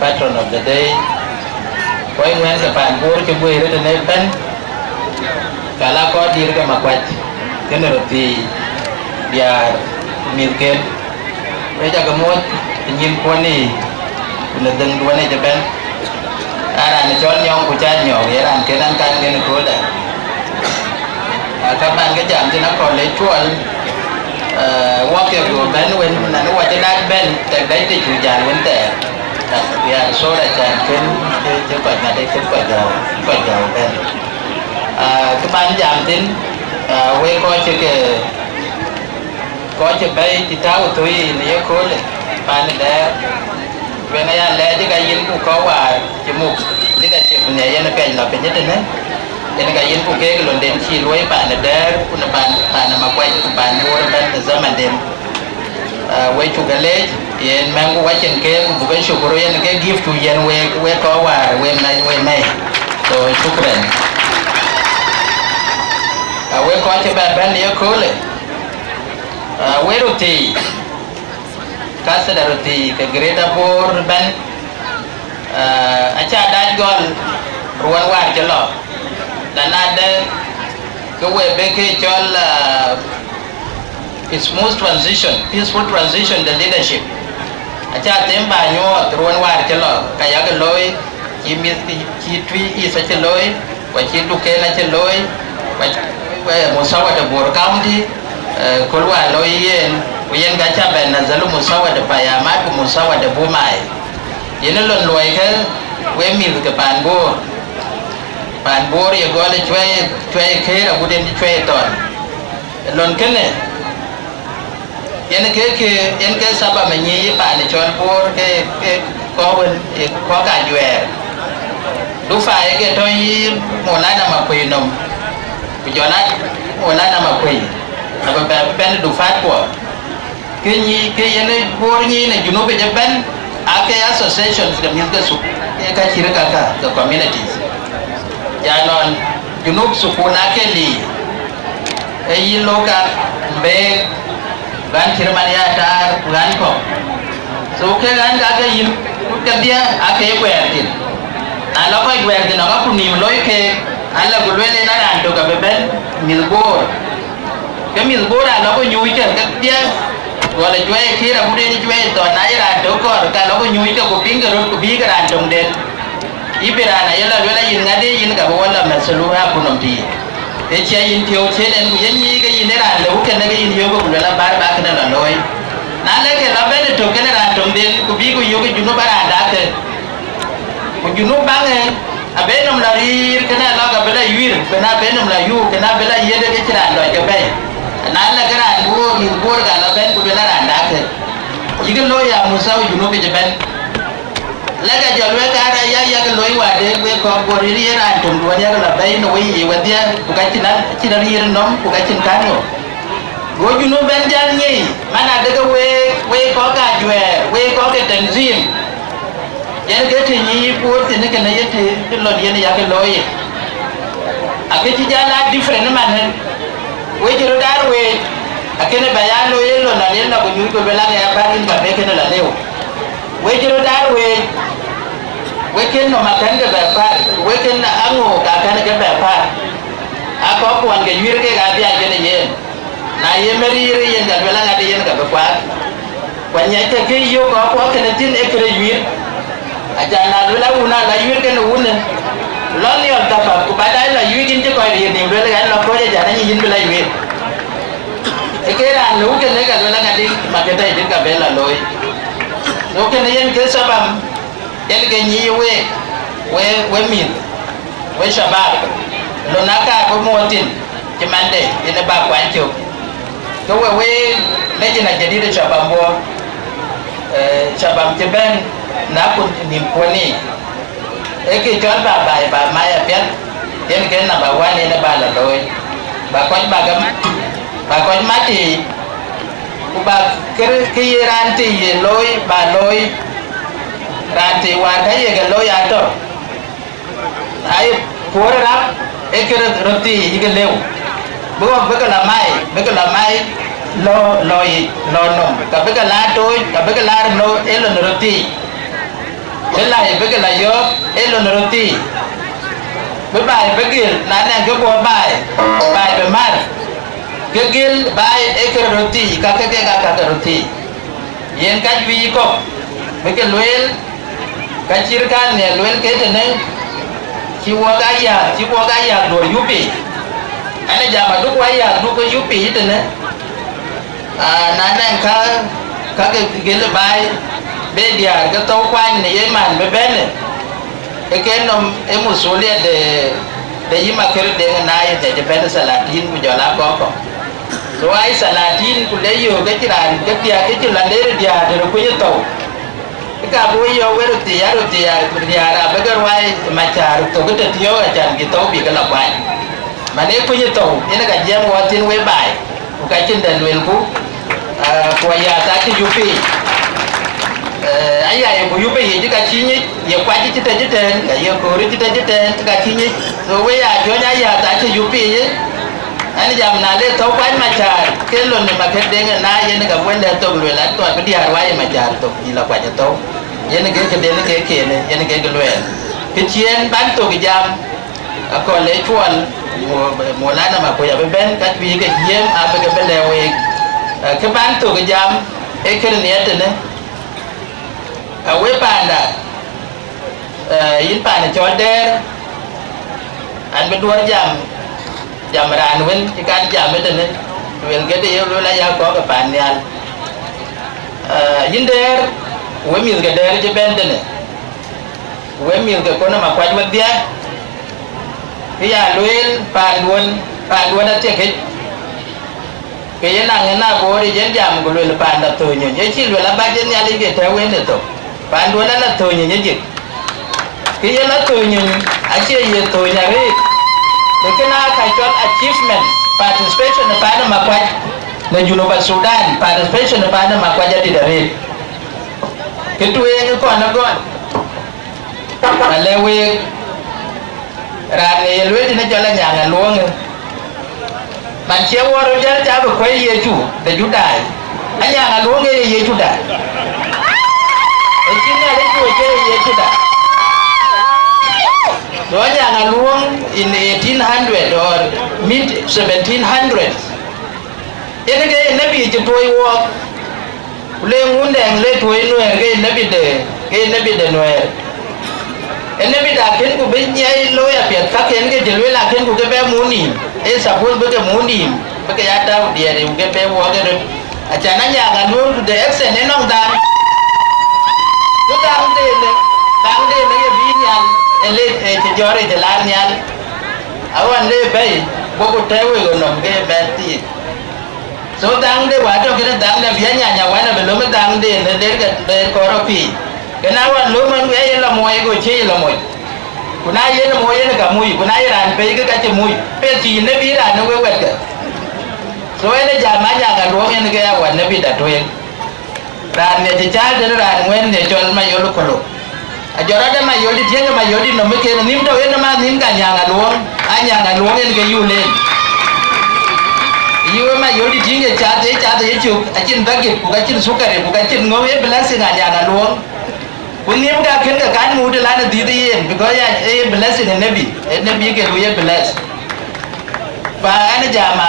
Patron of the day. Koi ngwen sa pan pur chubui rin na pen. Kala ko dir ka makwat. Kena roti biar milken. Kaya gamot ingin ko ni pinadeng dua ni Japan. Ara ni chon nyong Kucha Nyok yaran kenan kan kena koda. Kapan ke jam tina ko le chual. Walk your ben when nanu wa jada ben tak dai ti chujan wen te. Ya số đại tràng trên cái quạt này đây cái quạt dầu bên cái ban giảm tin quay coi chơi bay thì tháo túi này cóเลยban này đấy bên này là cái yên cũng có và chỉ một cái đại chuyện này nó cái là bên nhất đấy nên cái yên cũng cái luận đến chi lối bạn này đấy cũng là bạn mà quay bạn mua bên giờ mà đến quay chụp cái lễ yen mangu wachen ke bukan syukur yen ke give to yen we ko wa we mai so syukran we ko che ban dia ko le we roti kasa da roti ke greda bor ban acha daj gol ruan wa che lo dan ada ke we be ke chol peaceful transition the leadership acha temba nyo ruan war chelo kaya ga loy chi mi chi twi isa cheloy wa chi duke na cheloy wa musawa de bor county kolwa loy yen ga cha ben na zalu musawa de payama ku musawa de bumai yen lon loy ke we mi ke pan bor ye go le chwe ke ra bu den chwe ton lon kene yen ke saba me nyi pa ni chon por ke ko ben ko ga yue du fa ke to yi mo la na ma kwi nom ku jona mo la na ma kwi na ba ben du fa ko ke yen por nyi ne junu be ben ake associations de milka su ka chira ka communities ya non junu su ko na ke li e yi loka be gan kirman ya tar gan ko so ke gan ga ke yin ke dia ake wertin na lo ko wertin na ko ni loy ke ala go lele na ran to ga ben milbor ke milbor ala ko nyui ke dia wala jwe kira bude ni jwe to na ira to ko ka lo ko nyui ke ko pinga ro ko bi ga ran tong den ibira na yala wala yin ngade yin ga wala masalu ha kunom ti e che yin tio che den ku yin yi ga yin ra le ku ne ga yin yo ko la bar ba kana la loy na le ke la be to ke ra tong den ku bi ku yo ke junu bara da ke ku junu ba nge abe nom la ri ke na la ga be la yuir be na be nom la yu ke na be la yede ke ra lo ke be na la ga ra bu mi bor ga la ben ku be la ra da ke yi ga lo ya musa junu ke ben lega jolwe kara ya ga loy wade we ko goriri era tum do ya la bay no wi wadia ku ka cinan yir nom ku ka cin kanyo go junu ben jan ni mana daga we ko ga jwe we ko ga tanzim yen ga ti ni pu ti ne kana yete ti lo yen ya ga loy ake ci jala different man we jiro dar we akene bayano yelo na yen na ko nyu ko bela ya barin ba be kana la leo we jiro dar we ken no makan ga ba we ken na ango ga kan ga ba ako ko an ga yir ke ga dia je ne ye na ye meri ye ga bela ga de ye ga ba kwa nya te ke yo ko ko ken tin e kre yir ajana lula una la yur ke no una lon yo ta pa ku ba dai la yu jin je ko ri ni le ga lo ko je ja ni yin la yu e ke ra lu ke ne ga lo la ga di ma ke dai din ka be la loi no ke ne yen ke sabam yen ke ni we min we shabab lo na ka ko mo tin ke mande yen ba kwan chu ko we le je na jadi de shabam bo shabam ke ben na kun ni ko ni e ke chon ba ma ya pet yen ke na ba wa ni na ba la loi ba ko ma ti ku ba ke ran ti ye loi ba loi ran ti wa ka ye ga loi a to ai ko ra e ke roti yi ga lew bu ka la mai lo no ka be ka la to ka be ka la no e lo roti la be ka la yo e lo roti bài với gil nãy này cái bộ bài về mar cái gil bài cái roti các roti yên cách vi có mấy cái luel cái chia can này luel cái thế này chỉ qua cái ya đồ yupi anh ấy giờ mà đúc cái ya đúc cái yupi thế này nãy này các cái gil bài bên dia cái tàu quanh này em ăn với bên này cái nó em một số liền để ý mà cái để này để depend salatin của giờ lá có rồi ai salatin của lấy vô cái đàn cái tia cái lần đấy tia thì nó cũng như tàu cái cả buổi vô cái tia là bây giờ quay mà trả tàu cái tiền thiếu là chẳng cái tàu bị cái lọc bài mà nếu cũng như tàu cái nó cả giang qua trên quay bài của cái trên đền luyện cũ của nhà ta cái UP ai ai của UP gì chứ cái chi nhỉ giờ qua chứ tên cái giờ cô đi chứ tên cái chi nhỉ rồi bây giờ chỗ nhà giờ tại cái UP ấy anh giờ mình để thấu quái mà trả cái lần này mà cái đến ngày nay vậy nó gặp vấn đề tụng luyện lại toàn cái đi hải ngoại mà trả tụng gì là quả cho tấu vậy nó cái đến cái kia này vậy nó cái luyện cái chiến bán tụng cái giam còn lấy chuồn mùa lá nào mà bây giờ bên cái vì cái giếm cái bên lèo cái bán tụng cái giam cái này thế này we panda yin panda cho der an be duar jam ran wen ti kan jam be ne wen ke de yo la ya ko ka pan yal yin der we mi ga der je ben de ne we mi ga ko na ma kwaj wa dia ki ya luel pan duon da te ke yen na bo ri yen jam ko luel pan da to nyo ye chi luel la ba jen ya li ge ta wen de to pan duon là tôi nhìn như cái gì là tôi nhìn anh chị gì tôi nhà đi để cái nào phải cho achievement participation ở pan mà quay là Juba Sudan participation ở pan mà quay jadi dari cái tôi như con nó con là lewe ra này lối thì nó cho là nhà ngàn luôn bạn chéo qua rồi chứ cháu được quay gì chủ để chủ đại anh nhà ngàn luôn cái gì chủ đại China lấy chuột chơi gì chứ đã? Đó là luôn in 1800 or mid 1700. Cái nó bị chụp đuôi qua, lên muốn đèn lên đuôi nuôi cái nó bị để nuôi. Nó bị đạp khiến của bên nhảy lôi à biệt các khiến cái chỉ lôi là khiến của cái bé muốn nỉ, cái suppose với cái muốn nỉ, với cái áo tao địa thì cái bé qua cái đó. Chẳng hạn nhà luôn để accent nó nong ta. Nó đang đi mấy cái viên nhàn lên thì cho đây thì lan nhàn ở anh đây bây bố cô theo rồi nằm cái bẹt thì số đang đi qua cho cái nó đang là phía nhà quán là mình lúc mới đang đi đến cái có đâu phi cái nào anh lúc mình cái là mồi của chi là mồi của nãy là mồi là cả mùi của nãy là bây cái chữ mùi bây chỉ nó biết là nó quét quét cái số ấy nó giảm má nhà cả luôn cái quán nó bị đặt thôi ran ne cha de ran wen ne chol ma yo ko lo a jora de ma yo di tieng ma yo di no me ke nim to en ma nim ka nya nga luong a nya nga luong en ke yu len yu ma yo di tieng cha de chu a chin ba ki ku ka chin sukare ku ka chin ngo e blessing a nya nga luong ku nim ka ken ka kan mu de la na di di en because ya e blessing en nabi ke lu ye bless ba ana jama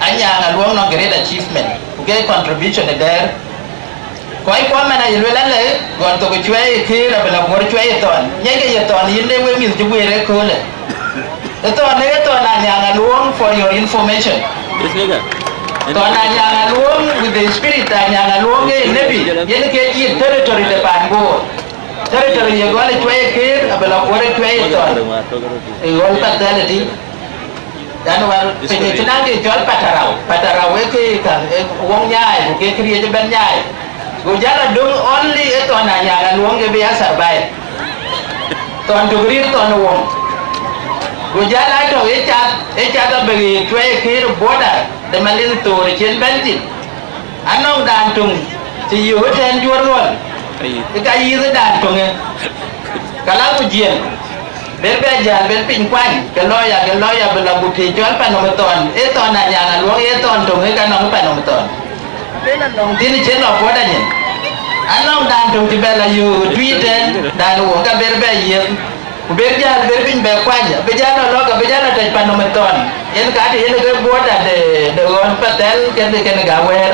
a nya nga luong no great achievement ku ke contribution there. Quay qua mà này rồi lên lấy còn tôi chơi khi là làm một chơi toàn nhảy cái giờ toàn yên đấy với mình chúng mình đấy cool đấy toàn đấy toàn là nhà ngàn luống for your information toàn là nhà ngàn luống with the spirit là nhà ngàn luống cái nebi yên cái yên territory để bàn bộ territory giờ gọi là chơi khi là làm một chơi toàn gọi là fatality dan war penye nange jol patarau ke kan wong nyai ke kriye je ben nyai go jala dum only e to na nyala luong ke biasa bai ton to grir ton wong go jala to e chat be twe ke boda de malin to re chen bentin anong dan tung ti yu ten juor lon e ka yi dan tung e kala ku jien berbe jan ben pin kwan ke loya bela buti jol panometon e to na nyana luong e ton tung e kanong panometon bela nong tin chen lo boda nyen anong dan tung ti bela yu tweeten dan wo ka berbe yen ku berja berbin be kwanya bejana lo ka bejana te panometon yen ka ti yen ke boda de on patel ken ga wer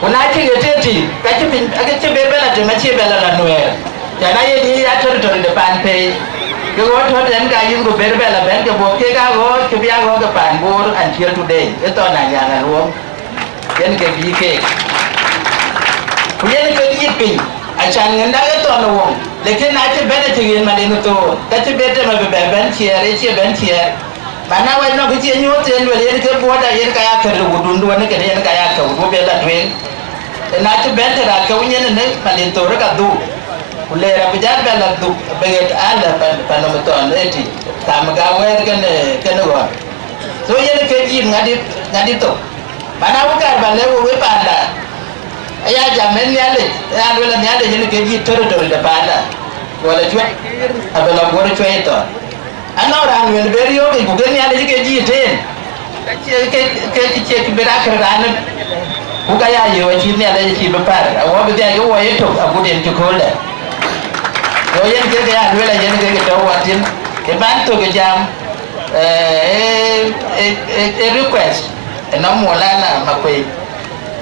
kuna chi geteti ka chi pin ka chi bela te ma chi bela la noer jana ye ni ya territory de pan pe cái gói thoát đến cái những cái bé là bé cái bộ cái gói cái bia gói cái bàn bố until today cái to này nhà này luôn cái gì cái cái gì pin anh chàng người ta cái to nó luôn lekin nãy chỉ bé thì người mà đến to cái chỉ bé mà bé bé chia mà nào vậy nó cái chia nhốt tiền rồi cái bố đây cái ác cái đun đun cái cái ác cái bố bé là chuyện nãy chỉ bé thì là cái nguyên này mà đến to rất là đủ Ulera bijar bela duk beget ala panometon eti tamgawer kene go so yene ke yin ngadi to bana buka bale we panda aya jamen yale ya wala nyade yene ke yi territory da panda wala jwa abela gore chwe to anora ngel berio ke gugen yale ke ji ten ke bera kran buka ya yo chi ne ale chi be par awo be ya yo ye to aguden to kola rồi dân cái anh với là dân cái chỗ quan tin cái bán tôi cái jam request nó mua là mà quỳ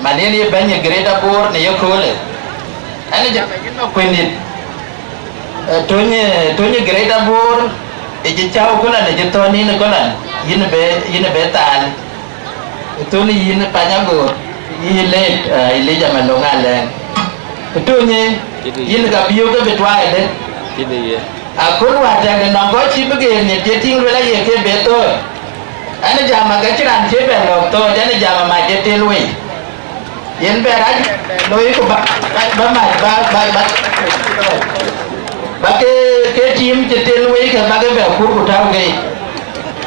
mà nếu như bán nhà grade board này yêu khối anh ấy jam nó quên đi tôi như grade board cái cháu có là cái tôi ní nó có là yên bé tàn tôi ní yên panjang go yên lên jam nó ngal lên tôi như yên gặp yêu cái việc hoài đấy aku luar jangan nongko si begini dia tinggal lagi ke betul ane jama keciran si belok to jadi jama macet lui yen beran lui ku ba ke tim cetil lui ke ba ke be ku tahu ke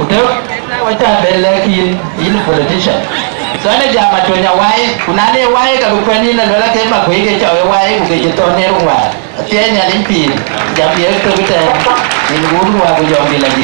udah wajah belakin ini politician soalnya jama tu nyawai kunane wai kalau kuani na lola ke ba ku ke cawe wai ku ke jeton ne rumah tiada limpi jam dia tu kita ini guru aku jom lagi